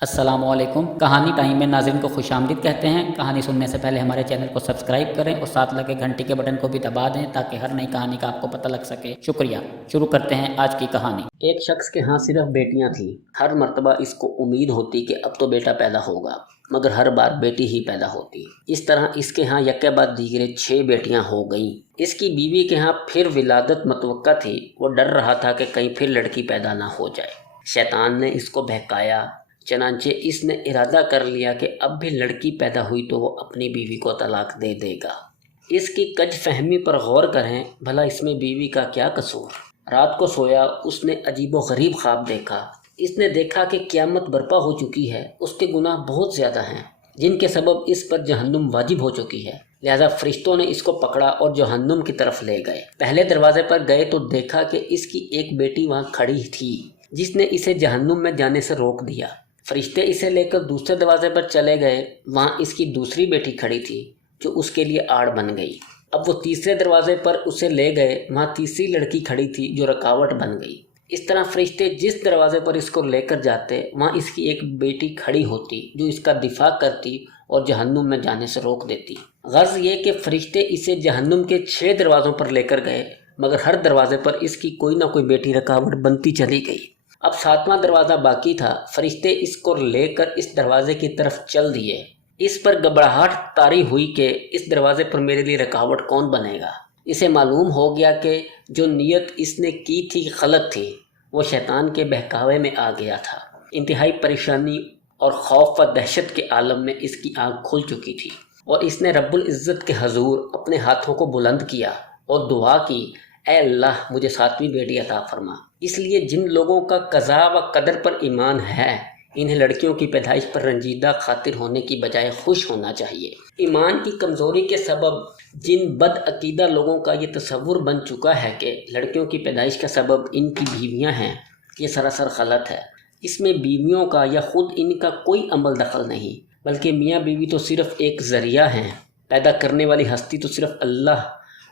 अस्सलामुअलैकुम। कहानी टाइम में नाज़रीन को खुशामदीद कहते हैं। कहानी सुनने से पहले हमारे चैनल को सब्सक्राइब करें और साथ लगे घंटी के बटन को भी दबा दें ताकि हर नई कहानी का आपको पता लग सके। शुक्रिया। शुरू करते हैं आज की कहानी। एक शख्स के यहाँ सिर्फ बेटियां थीं। हर मर्तबा इसको उम्मीद होती कि अब तो बेटा पैदा होगा, मगर हर बार बेटी ही पैदा होती। इस तरह इसके यहाँ यके बाद दीगरे 6 बेटियां हो गईं। इसकी बीवी के यहाँ फिर विलादत मतवक्का थी। वो डर रहा था कि कहीं फिर लड़की पैदा ना हो जाए। शैतान ने इसको बहकाया, चनांचे इसने इरादा कर लिया कि अब भी लड़की पैदा हुई तो वो अपनी बीवी को तलाक दे देगा। इसकी कज फहमी पर गौर करें, भला इसमें बीवी का क्या कसूर। रात को सोया, उसने अजीबो गरीब ख्वाब देखा। इसने देखा कि क़यामत बर्पा हो चुकी है। उसके गुनाह बहुत ज़्यादा हैं जिनके सबब इस पर जहन्नुम वाजिब हो चुकी है। लिहाजा फरिश्तों ने इसको पकड़ा और जहन्नुम की तरफ ले गए। पहले दरवाजे पर गए तो देखा कि इसकी एक बेटी वहाँ खड़ी थी जिसने इसे जहन्नुम में जाने से रोक दिया। फरिश्ते इसे लेकर दूसरे दरवाजे पर चले गए। वहाँ इसकी दूसरी बेटी खड़ी थी जो उसके लिए आड़ बन गई। अब वो तीसरे दरवाजे पर उसे ले गए। वहाँ तीसरी लड़की खड़ी थी जो रुकावट बन गई। इस तरह फरिश्ते जिस दरवाजे पर इसको लेकर जाते वहाँ इसकी एक बेटी खड़ी होती जो इसका दिफा करती और जहन्नुम में जाने से रोक देती। गर्ज ये कि फरिश्ते इसे जहन्नुम के 6 दरवाज़ों पर लेकर गए, मगर हर दरवाजे पर इसकी कोई ना कोई बेटी रुकावट बनती चली गई। अब 7वां दरवाज़ा बाकी था। फरिश्ते इसको लेकर इस दरवाजे की तरफ चल दिए। इस पर घबराहट तारी हुई कि इस दरवाजे पर मेरे लिए रुकावट कौन बनेगा। इसे मालूम हो गया कि जो नीयत इसने की थी गलत थी। वो शैतान के बहकावे में आ गया था। इंतहाई परेशानी और खौफ व दहशत के आलम में इसकी आँख खुल चुकी थी और इसने रब्बुल इज़्ज़त के हजूर अपने हाथों को बुलंद किया और दुआ की, ऐ अल्लाह मुझे 7वीं बेटी अता फरमा। इसलिए जिन लोगों का कज़ा व कदर पर ईमान है, इन्हें लड़कियों की पैदाइश पर रंजीदा खातिर होने की बजाय खुश होना चाहिए। ईमान की कमज़ोरी के सबब जिन बदअकीदा लोगों का ये तसव्वुर बन चुका है कि लड़कियों की पैदाइश का सबब इनकी बीवियां हैं, ये सरासर गलत है। इसमें बीवियों का या ख़ुद इनका कोई अमल दखल नहीं, बल्कि मियाँ बीवी तो सिर्फ़ एक ज़रिया हैं। पैदा करने वाली हस्ती तो सिर्फ़ अल्लाह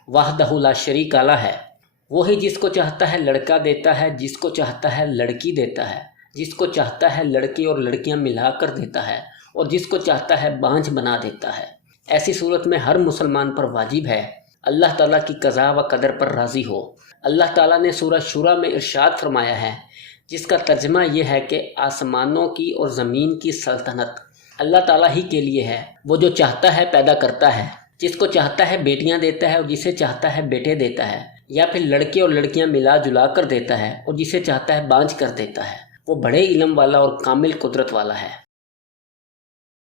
वाहदहु ला शरीक अला है। वही जिसको चाहता है लड़का देता है, जिसको चाहता है लड़की देता है, जिसको चाहता है लड़के और लड़कियां मिलाकर देता है और जिसको चाहता है बांझ बना देता है। ऐसी सूरत में हर मुसलमान पर वाजिब है अल्लाह ताला की कज़ा व कदर पर राज़ी हो। अल्लाह ताला ने सूरह शूरा में इरशाद फरमाया है, जिसका तर्जमा यह है कि आसमानों की और ज़मीन की सल्तनत अल्लाह ताला ही के लिए है। वो जो चाहता है पैदा करता है, जिसको चाहता है बेटियां देता है और जिसे चाहता है बेटे देता है, या फिर लड़के और लड़कियां मिला जुला कर देता है और जिसे चाहता है बांझ कर देता है। वो बड़े इल्म वाला और कामिल कुदरत वाला है।